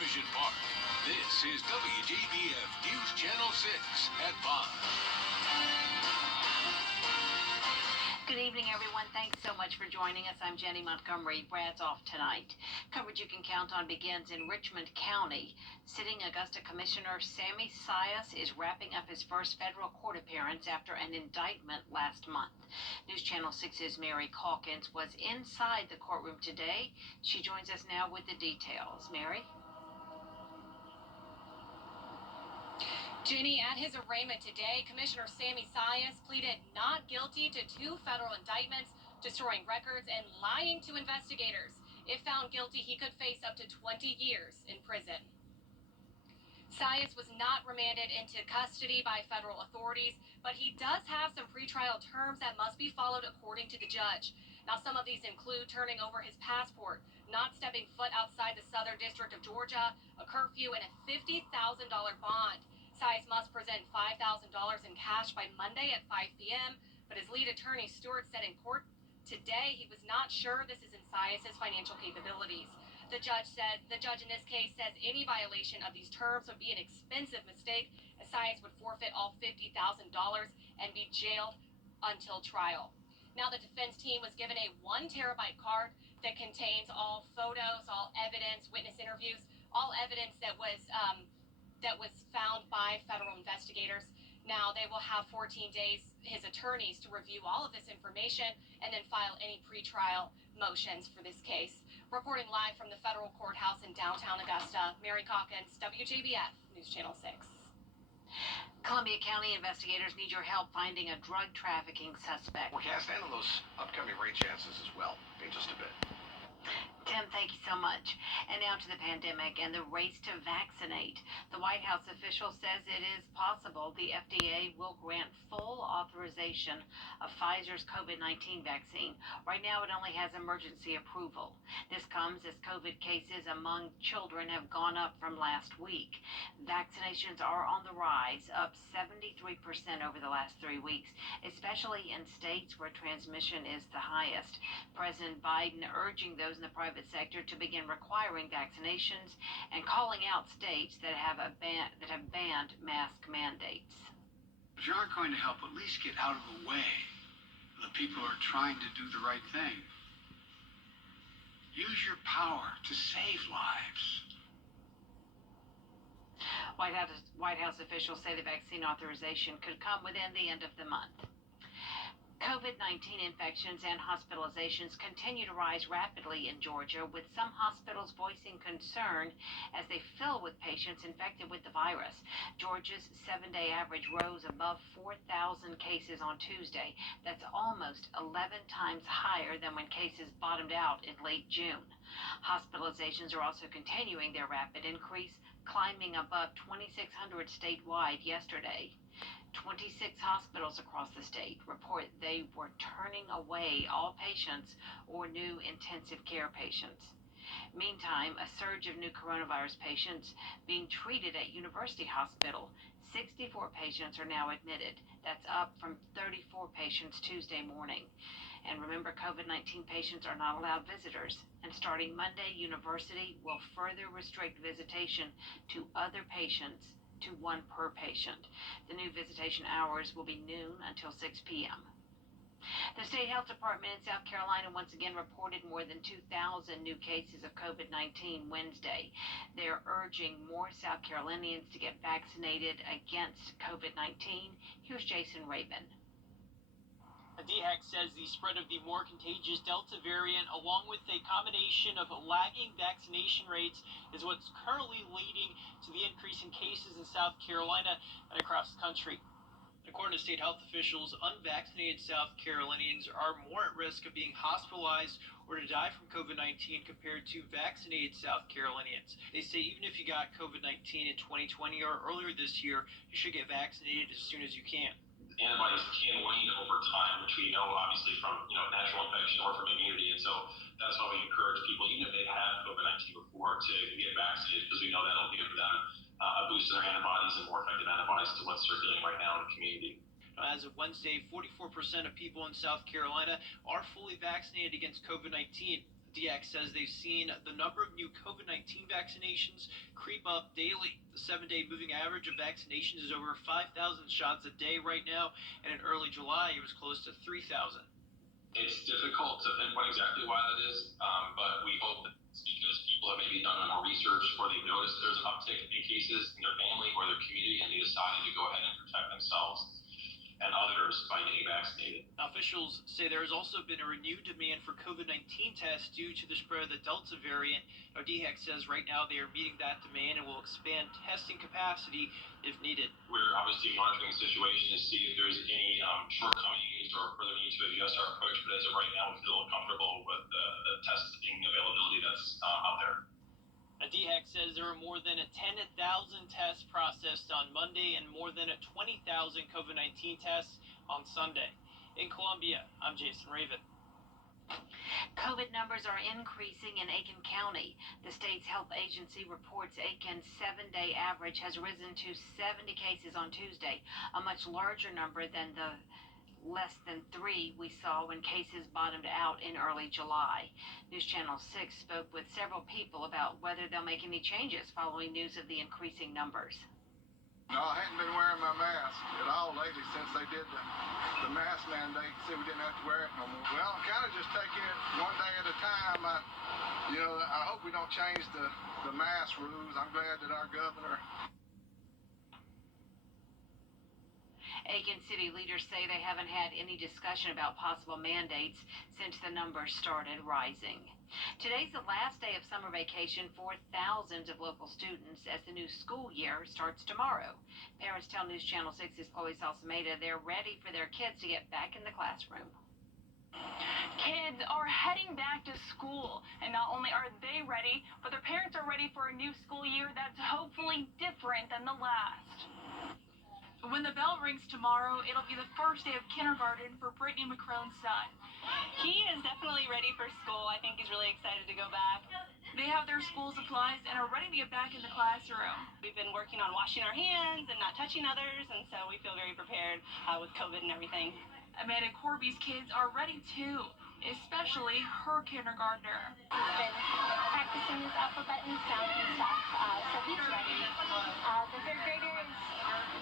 Television Park. This is WJBF News Channel 6 at 5. Good evening, everyone. Thanks so much for joining us. I'm Jenny Montgomery. Brad's off tonight. Coverage you can count on begins in Richmond County. Sitting Augusta Commissioner Sammy Sias is wrapping up his first federal court appearance after an indictment last month. News Channel 6's Mary Calkins was inside the courtroom today. She joins us now with the details. Mary? Jenny, at his arraignment today, Commissioner Sammy Sias pleaded not guilty to 2 federal indictments, destroying records and lying to investigators. If found guilty, he could face up to 20 years in prison. Sias was not remanded into custody by federal authorities, but he does have some pretrial terms that must be followed according to the judge. Now, some of these include turning over his passport, not stepping foot outside the Southern District of Georgia, a curfew, and a $50,000 bond. Sias must present $5,000 in cash by Monday at 5 p.m., but his lead attorney, Stewart, said in court today he was not sure this is in Sias's financial capabilities. The judge in this case says any violation of these terms would be an expensive mistake, as Sias would forfeit all $50,000 and be jailed until trial. Now, the defense team was given a 1 terabyte card that contains all photos, all evidence, witness interviews, all evidence that was found by federal investigators. Now, they will have 14 days, his attorneys, to review all of this information and then file any pretrial motions for this case. Reporting live from the federal courthouse in downtown Augusta, Mary Calkins, WJBF News Channel 6. Columbia County investigators need your help finding a drug trafficking suspect. We can't stand on those upcoming rain chances as well in just a bit. Tim, thank you so much. And now to the pandemic and the race to vaccinate. The White House official says it is possible the FDA will grant full authorization of Pfizer's COVID-19 vaccine. Right now, it only has emergency approval. This comes as COVID cases among children have gone up from last week. Vaccinations are on the rise, up 73% over the last 3 weeks, especially in states where transmission is the highest. President Biden urging those in the private sector to begin requiring vaccinations and calling out states that have banned mask mandates. If you aren't going to help, at least get out of the way of the people who are trying to do the right thing. Use your power to save lives. White House officials say the vaccine authorization could come within the end of the month. COVID-19 infections and hospitalizations continue to rise rapidly in Georgia, with some hospitals voicing concern as they fill with patients infected with the virus. Georgia's 7-day average rose above 4,000 cases on Tuesday. That's almost 11 times higher than when cases bottomed out in late June. Hospitalizations are also continuing their rapid increase, climbing above 2,600 statewide yesterday. 26 hospitals across the state report they were turning away all patients or new intensive care patients. Meantime, a surge of new coronavirus patients being treated at University Hospital. 64 patients are now admitted. That's up from 34 patients Tuesday morning. And remember, COVID-19 patients are not allowed visitors. And starting Monday, University will further restrict visitation to other patients to 1 per patient. The new visitation hours will be noon until 6 p.m. The State Health Department in South Carolina once again reported more than 2,000 new cases of COVID-19 Wednesday. They're urging more South Carolinians to get vaccinated against COVID-19. Here's Jason Rabin. DHEC says the spread of the more contagious Delta variant, along with a combination of lagging vaccination rates, is what's currently leading to the increase in cases in South Carolina and across the country. According to state health officials, unvaccinated South Carolinians are more at risk of being hospitalized or to die from COVID-19 compared to vaccinated South Carolinians. They say even if you got COVID-19 in 2020 or earlier this year, you should get vaccinated as soon as you can. Antibodies can wane over time, which we know obviously from natural infection or from immunity, and so that's why we encourage people, even if they've had COVID-19 before, to get vaccinated, because we know that'll give them a boost in their antibodies and more effective antibodies to what's circulating right now in the community. As of Wednesday, 44% of people in South Carolina are fully vaccinated against COVID-19. DX says they've seen the number of new COVID-19 vaccinations creep up daily. The 7-day moving average of vaccinations is over 5,000 shots a day right now, and in early July it was close to 3,000. It's difficult to pinpoint exactly why that is, but we hope that it's because people have maybe done more research or they've noticed there's an uptick in cases in their family or their community, and they decided to go ahead and protect themselves and others by getting vaccinated. Officials say there has also been a renewed demand for COVID-19 tests due to the spread of the Delta variant. Now, DHEC says right now they are meeting that demand and will expand testing capacity if needed. We're obviously monitoring the situation to see if there's any shortcomings or further need to adjust our approach, but as of right now, we feel comfortable with the testing availability that's out there. DHEC says there were more than 10,000 tests processed on Monday and more than 20,000 COVID-19 tests on Sunday. In Columbia, I'm Jason Raven. COVID numbers are increasing in Aiken County. The state's health agency reports Aiken's 7-day average has risen to 70 cases on Tuesday, a much larger number than the less than 3 we saw when cases bottomed out in early July. News Channel 6 spoke with several people about whether they'll make any changes following news of the increasing numbers. No, I hadn't been wearing my mask at all lately since they did the mask mandate. Said we didn't have to wear it no more. Well, I'm kind of just taking it one day at a time. I hope we don't change the mask rules. I'm glad that our governor. Aiken City leaders say they haven't had any discussion about possible mandates since the numbers started rising. Today's the last day of summer vacation for thousands of local students as the new school year starts tomorrow. Parents tell News Channel 6's Chloe Salsameda they're ready for their kids to get back in the classroom. Kids are heading back to school, and not only are they ready, but their parents are ready for a new school year that's hopefully different than the last. When the bell rings tomorrow, it'll be the first day of kindergarten for Brittany McCrone's son. He is definitely ready for school. I think he's really excited to go back. They have their school supplies and are ready to get back in the classroom. We've been working on washing our hands and not touching others, and so we feel very prepared with COVID and everything. Amanda Corby's kids are ready too, especially her kindergartner. He's been practicing his alphabet and sounds and stuff, so he's ready. The third grader is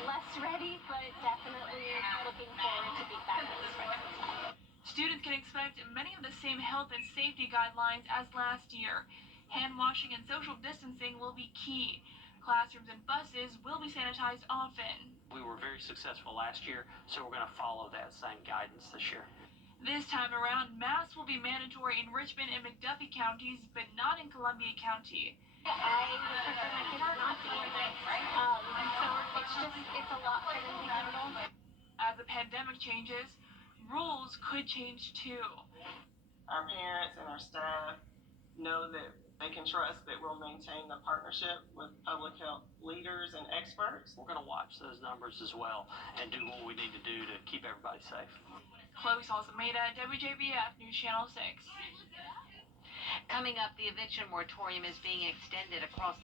less ready, but definitely looking forward to being back with his friends. Students can expect many of the same health and safety guidelines as last year. Hand washing and social distancing will be key. Classrooms and buses will be sanitized often. We were very successful last year, so we're going to follow that same guidance this year. This time around, masks will be mandatory in Richmond and McDuffie counties, but not in Columbia County. I would prefer my kids not to wear them. So it's a lot for them to handle. As the pandemic changes, rules could change too. Our parents and our staff know that they can trust that we'll maintain the partnership with public health leaders and experts. We're going to watch those numbers as well and do what we need to do to keep everybody safe. Chloe Salsameda, Wjbf News Channel 6. Coming up, the eviction moratorium is being extended across